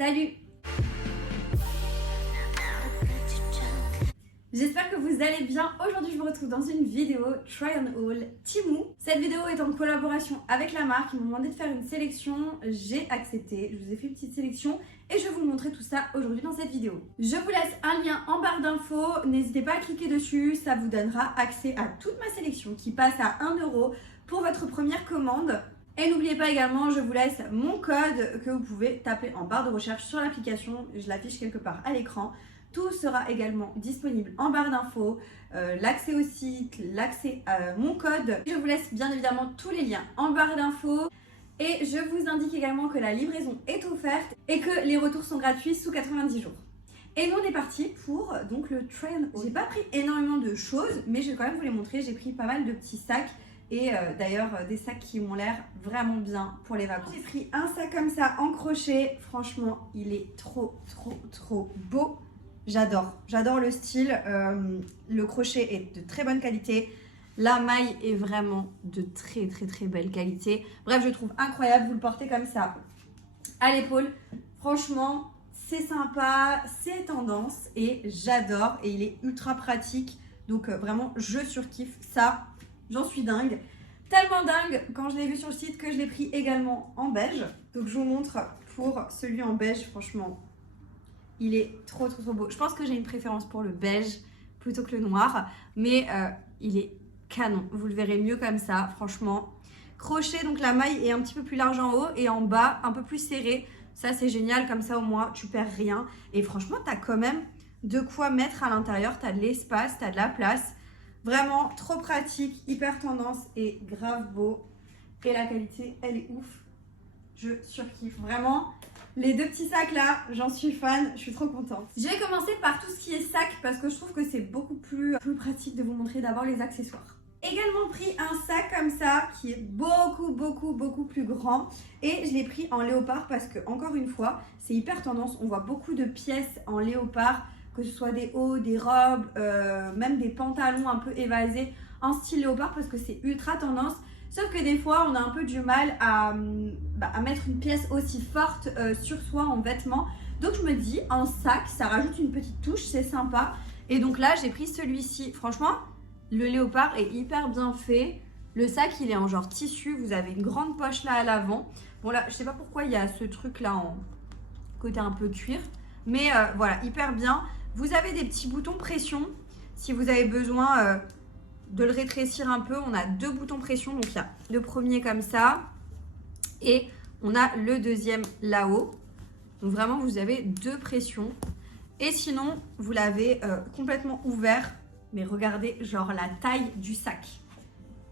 Salut! J'espère que vous allez bien. Aujourd'hui, je vous retrouve dans une vidéo Try on Haul Temu. Cette vidéo est en collaboration avec la marque. Ils m'ont demandé de faire une sélection. J'ai accepté. Je vous ai fait une petite sélection et je vais vous montrer tout ça aujourd'hui dans cette vidéo. Je vous laisse un lien en barre d'infos. N'hésitez pas à cliquer dessus. Ça vous donnera accès à toute ma sélection qui passe à 1 € pour votre première commande. Et n'oubliez pas également, je vous laisse mon code que vous pouvez taper en barre de recherche sur l'application. Je l'affiche quelque part à l'écran. Tout sera également disponible en barre d'infos, l'accès au site, l'accès à mon code. Je vous laisse bien évidemment tous les liens en barre d'infos. Et je vous indique également que la livraison est offerte et que les retours sont gratuits sous 90 jours. Et nous on est parti pour donc le Try on Haul. J'ai pas pris énormément de choses, mais je vais quand même vous les montrer. J'ai pris pas mal de petits sacs et d'ailleurs des sacs qui ont l'air vraiment bien pour les vacances. J'ai pris un sac comme ça en crochet. Franchement, il est trop beau. J'adore le style, le crochet est de très bonne qualité, la maille est vraiment de très belle qualité. Bref, je trouve incroyable, vous le portez comme ça à l'épaule. Franchement, c'est sympa, c'est tendance et j'adore et il est ultra pratique. Donc vraiment, je surkiffe ça, j'en suis dingue. Tellement dingue quand je l'ai vu sur le site que je l'ai pris également en beige. Donc je vous montre pour celui en beige, franchement. Il est trop beau. Je pense que j'ai une préférence pour le beige plutôt que le noir. Mais il est canon. Vous le verrez mieux comme ça, franchement. Crochet, donc la maille est un petit peu plus large en haut et en bas, un peu plus serré. Ça, c'est génial. Comme ça, au moins, tu perds rien. Et franchement, tu as quand même de quoi mettre à l'intérieur. Tu as de l'espace, tu as de la place. Vraiment, trop pratique, hyper tendance et grave beau. Et la qualité, elle est ouf. Je surkiffe. Vraiment. Les deux petits sacs là, j'en suis fan, je suis trop contente. Je vais commencer par tout ce qui est sac parce que je trouve que c'est beaucoup plus pratique de vous montrer d'abord les accessoires. Également pris un sac comme ça qui est beaucoup plus grand et je l'ai pris en léopard parce que encore une fois, c'est hyper tendance. On voit beaucoup de pièces en léopard, que ce soit des hauts, des robes, même des pantalons un peu évasés en style léopard parce que c'est ultra tendance. Sauf que des fois, on a un peu du mal à mettre une pièce aussi forte sur soi en vêtements. Donc je me dis, en sac, ça rajoute une petite touche, c'est sympa. Et donc là, j'ai pris celui-ci. Franchement, le léopard est hyper bien fait. Le sac, il est en genre tissu. Vous avez une grande poche là à l'avant. Bon là, je sais pas pourquoi il y a ce truc là en côté un peu cuir. Mais voilà, hyper bien. Vous avez des petits boutons pression. Si vous avez besoin... de le rétrécir un peu, on a deux boutons pression, donc il y a le premier comme ça et on a le deuxième là-haut. Donc vraiment vous avez deux pressions et sinon vous l'avez complètement ouvert, mais regardez genre la taille du sac,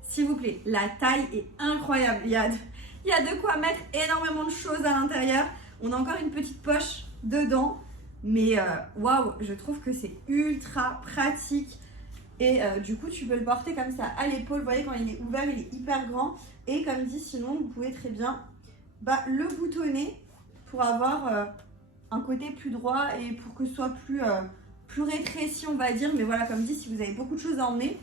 s'il vous plaît, la taille est incroyable, il y a de quoi mettre énormément de choses à l'intérieur. On a encore une petite poche dedans, mais waouh, je trouve que c'est ultra pratique. Et du coup, tu peux le porter comme ça à l'épaule. Vous voyez, quand il est ouvert, il est hyper grand. Et comme dit, sinon, vous pouvez très bien le boutonner pour avoir un côté plus droit et pour que ce soit plus rétréci, on va dire. Mais voilà, comme dit, si vous avez beaucoup de choses à emmener,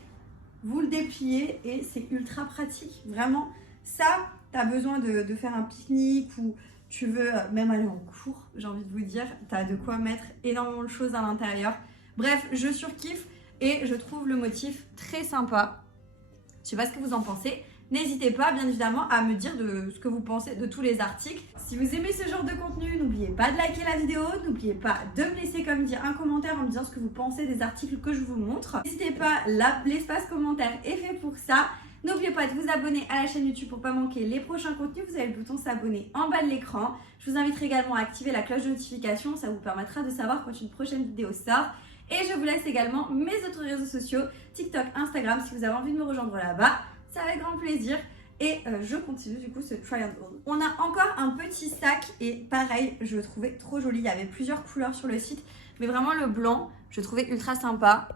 vous le dépliez et c'est ultra pratique. Vraiment, ça, tu as besoin de faire un pique-nique ou tu veux même aller en cours, j'ai envie de vous dire. Tu as de quoi mettre énormément de choses à l'intérieur. Bref, je surkiffe. Et je trouve le motif très sympa. Je sais pas ce que vous en pensez. N'hésitez pas, bien évidemment, à me dire de ce que vous pensez de tous les articles. Si vous aimez ce genre de contenu, n'oubliez pas de liker la vidéo. N'oubliez pas de me laisser comme dire un commentaire en me disant ce que vous pensez des articles que je vous montre. N'hésitez pas, l'espace commentaire est fait pour ça. N'oubliez pas de vous abonner à la chaîne YouTube pour ne pas manquer les prochains contenus. Vous avez le bouton s'abonner en bas de l'écran. Je vous inviterai également à activer la cloche de notification. Ça vous permettra de savoir quand une prochaine vidéo sort. Et je vous laisse également mes autres réseaux sociaux, TikTok, Instagram, si vous avez envie de me rejoindre là-bas. C'est avec grand plaisir. Et je continue du coup ce Try on Haul. On a encore un petit sac et pareil, je le trouvais trop joli. Il y avait plusieurs couleurs sur le site, mais vraiment le blanc, je le trouvais ultra sympa.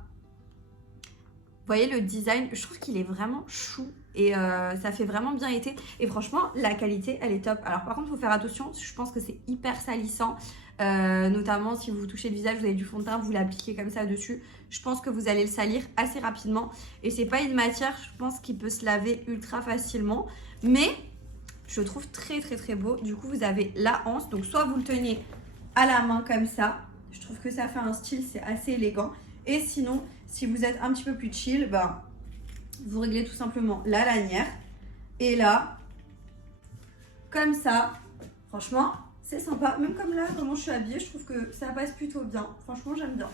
Vous voyez le design, je trouve qu'il est vraiment chou et ça fait vraiment bien été. Et franchement, la qualité, elle est top. Alors par contre, il faut faire attention, je pense que c'est hyper salissant. Notamment si vous touchez le visage, vous avez du fond de teint, vous l'appliquez comme ça dessus, je pense que vous allez le salir assez rapidement et c'est pas une matière, je pense, qui peut se laver ultra facilement, mais je le trouve très beau. Du coup vous avez la anse, donc soit vous le tenez à la main comme ça. Je trouve que ça fait un style, c'est assez élégant. Et sinon, si vous êtes un petit peu plus chill, ben, vous réglez tout simplement la lanière. Et là, comme ça, franchement, c'est sympa. Même comme là, comment je suis habillée, je trouve que ça passe plutôt bien. Franchement, j'aime bien.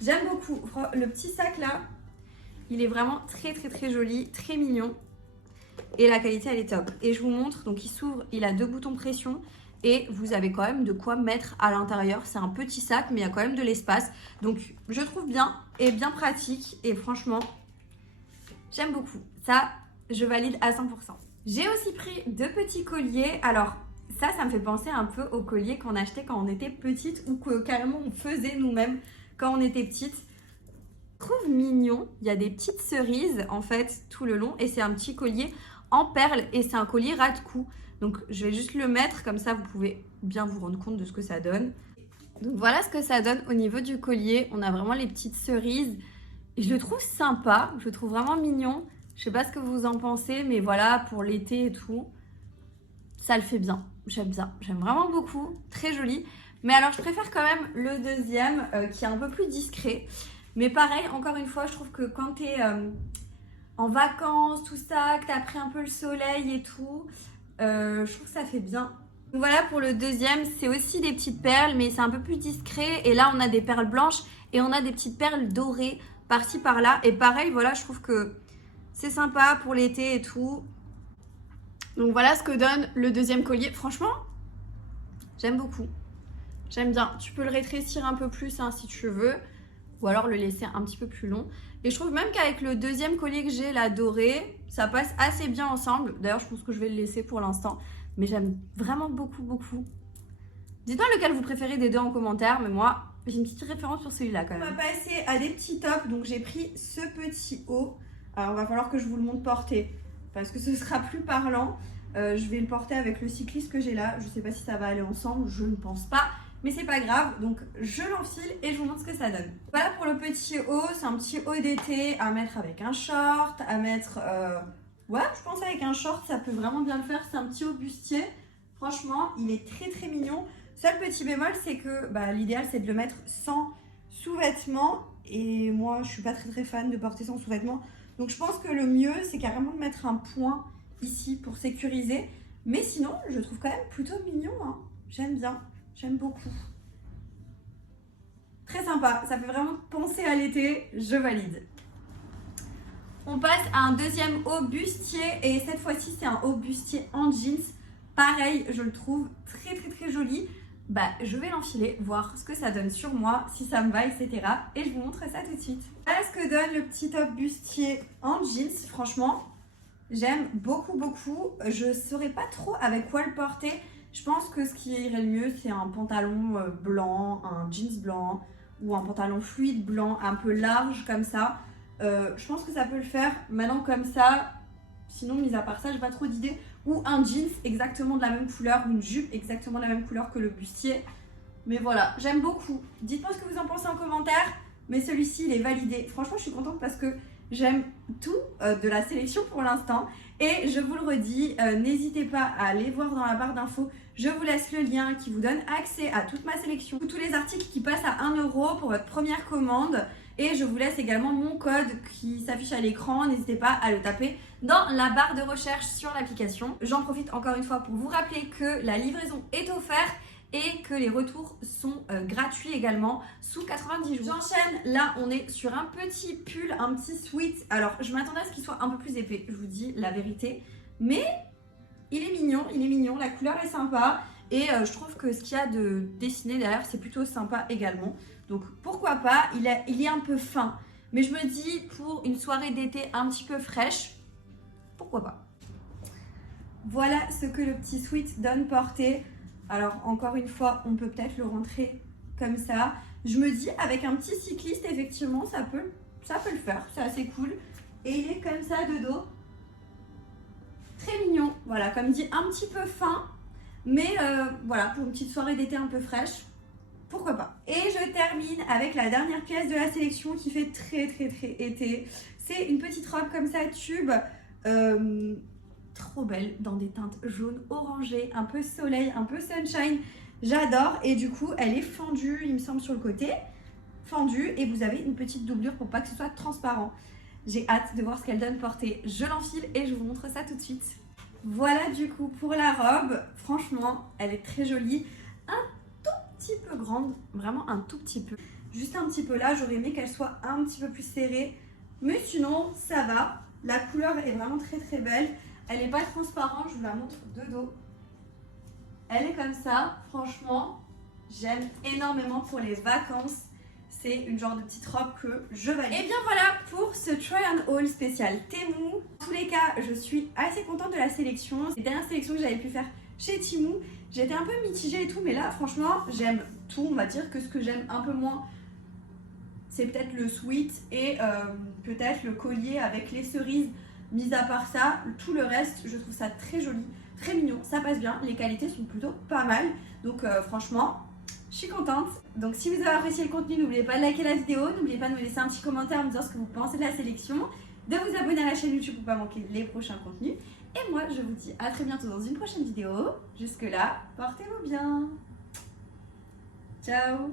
J'aime beaucoup. Le petit sac là, il est vraiment très joli, très mignon. Et la qualité, elle est top. Et je vous montre, donc il s'ouvre, il a 2 boutons pression. Et vous avez quand même de quoi mettre à l'intérieur. C'est un petit sac, mais il y a quand même de l'espace. Donc, je trouve bien et bien pratique. Et franchement, j'aime beaucoup. Ça, je valide à 100%. J'ai aussi pris 2 petits colliers. Alors, ça me fait penser un peu aux colliers qu'on achetait quand on était petite ou que carrément on faisait nous-mêmes quand on était petite. Je trouve mignon. Il y a des petites cerises, en fait, tout le long. Et c'est un petit collier en perles. Et c'est un collier ras de cou. Donc, je vais juste le mettre, comme ça, vous pouvez bien vous rendre compte de ce que ça donne. Donc, voilà ce que ça donne au niveau du collier. On a vraiment les petites cerises. Et je le trouve sympa, je le trouve vraiment mignon. Je sais pas ce que vous en pensez, mais voilà, pour l'été et tout, ça le fait bien. J'aime bien, j'aime vraiment beaucoup. Très joli. Mais alors, je préfère quand même le deuxième, qui est un peu plus discret. Mais pareil, encore une fois, je trouve que quand tu es en vacances, tout ça, que tu as pris un peu le soleil et tout... je trouve que ça fait bien. Donc voilà pour le deuxième, c'est aussi des petites perles, mais c'est un peu plus discret. Et là, on a des perles blanches et on a des petites perles dorées par-ci par-là. Et pareil, voilà, je trouve que c'est sympa pour l'été et tout. Donc voilà ce que donne le deuxième collier. Franchement, j'aime beaucoup. J'aime bien. Tu peux le rétrécir un peu plus hein, si tu veux. Ou alors le laisser un petit peu plus long. Et je trouve même qu'avec le deuxième collier que j'ai, la dorée, ça passe assez bien ensemble. D'ailleurs, je pense que je vais le laisser pour l'instant. Mais j'aime vraiment beaucoup. Dites-moi lequel vous préférez des deux en commentaire. Mais moi, j'ai une petite référence sur celui-là quand même. On va passer à des petits tops. Donc j'ai pris ce petit haut. Alors il va falloir que je vous le montre porter. Parce que ce sera plus parlant. Je vais le porter avec le cycliste que j'ai là. Je ne sais pas si ça va aller ensemble. Je ne pense pas. Mais c'est pas grave, donc je l'enfile et je vous montre ce que ça donne. Voilà pour le petit haut, c'est un petit haut d'été à mettre avec un short, à mettre... Ouais, je pense avec un short, ça peut vraiment bien le faire. C'est un petit haut bustier. Franchement, il est très mignon. Seul petit bémol, c'est que l'idéal, c'est de le mettre sans sous-vêtements. Et moi, je suis pas très fan de porter sans sous-vêtements. Donc je pense que le mieux, c'est carrément de mettre un point ici pour sécuriser. Mais sinon, je trouve quand même plutôt mignon. Hein. J'aime bien. J'aime beaucoup. Très sympa, ça fait vraiment penser à l'été, je valide. On passe à un deuxième haut bustier et cette fois-ci c'est un haut bustier en jeans. Pareil, je le trouve très joli. Je vais l'enfiler, voir ce que ça donne sur moi, si ça me va, etc. Et je vous montre ça tout de suite. Voilà ce que donne le petit top bustier en jeans. Franchement, j'aime beaucoup. Je ne saurais pas trop avec quoi le porter. Je pense que ce qui irait le mieux, c'est un pantalon blanc, un jeans blanc ou un pantalon fluide blanc, un peu large comme ça. Je pense que ça peut le faire maintenant comme ça. Sinon, mis à part ça, j'ai pas trop d'idées. Ou un jeans exactement de la même couleur, ou une jupe exactement de la même couleur que le bustier. Mais voilà, j'aime beaucoup. Dites-moi ce que vous en pensez en commentaire. Mais celui-ci, il est validé. Franchement, je suis contente parce que j'aime tout de la sélection pour l'instant. Et je vous le redis, n'hésitez pas à aller voir dans la barre d'infos. Je vous laisse le lien qui vous donne accès à toute ma sélection, tous les articles qui passent à 1 € pour votre première commande. Et je vous laisse également mon code qui s'affiche à l'écran. N'hésitez pas à le taper dans la barre de recherche sur l'application. J'en profite encore une fois pour vous rappeler que la livraison est offerte et que les retours sont gratuits également sous 90 jours. J'enchaîne, là on est sur un petit pull, un petit sweat. Alors je m'attendais à ce qu'il soit un peu plus épais, je vous dis la vérité. Mais il est mignon, la couleur est sympa. Et je trouve que ce qu'il y a de dessiné derrière, c'est plutôt sympa également. Donc pourquoi pas, il est un peu fin. Mais je me dis, pour une soirée d'été un petit peu fraîche, pourquoi pas. Voilà ce que le petit sweat donne porté. Alors encore une fois, on peut peut-être le rentrer comme ça. Je me dis, avec un petit cycliste, effectivement, ça peut le faire. C'est assez cool. Et il est comme ça de dos. Très mignon. Voilà, comme dit, un petit peu fin. Mais voilà, pour une petite soirée d'été un peu fraîche, pourquoi pas. Et je termine avec la dernière pièce de la sélection qui fait très été. C'est une petite robe comme ça, tube, trop belle, dans des teintes jaunes, orangées, un peu soleil, un peu sunshine. J'adore et du coup elle est fendue il me semble sur le côté, fendue et vous avez une petite doublure pour pas que ce soit transparent. J'ai hâte de voir ce qu'elle donne portée. Je l'enfile et je vous montre ça tout de suite. Voilà du coup pour la robe, franchement elle est très jolie, un tout petit peu grande, vraiment un tout petit peu. Juste un petit peu là, j'aurais aimé qu'elle soit un petit peu plus serrée, mais sinon ça va. La couleur est vraiment très très belle, elle n'est pas transparente, je vous la montre de dos. Elle est comme ça, franchement, j'aime énormément pour les vacances. C'est une genre de petite robe que je valide. Et bien voilà pour ce try on haul spécial Temu. En tous les cas, je suis assez contente de la sélection. C'est la dernière sélection que j'avais pu faire chez Temu. J'étais un peu mitigée et tout, mais là, franchement, j'aime tout. On va dire que ce que j'aime un peu moins, c'est peut-être le sweat et peut-être le collier avec les cerises. Mis à part ça, tout le reste, je trouve ça très joli. Très mignon, ça passe bien, les qualités sont plutôt pas mal, donc franchement, je suis contente. Donc si vous avez apprécié le contenu, n'oubliez pas de liker la vidéo, n'oubliez pas de me laisser un petit commentaire en me disant ce que vous pensez de la sélection, de vous abonner à la chaîne YouTube pour pas manquer les prochains contenus. Et moi, je vous dis à très bientôt dans une prochaine vidéo. Jusque là, portez-vous bien. Ciao.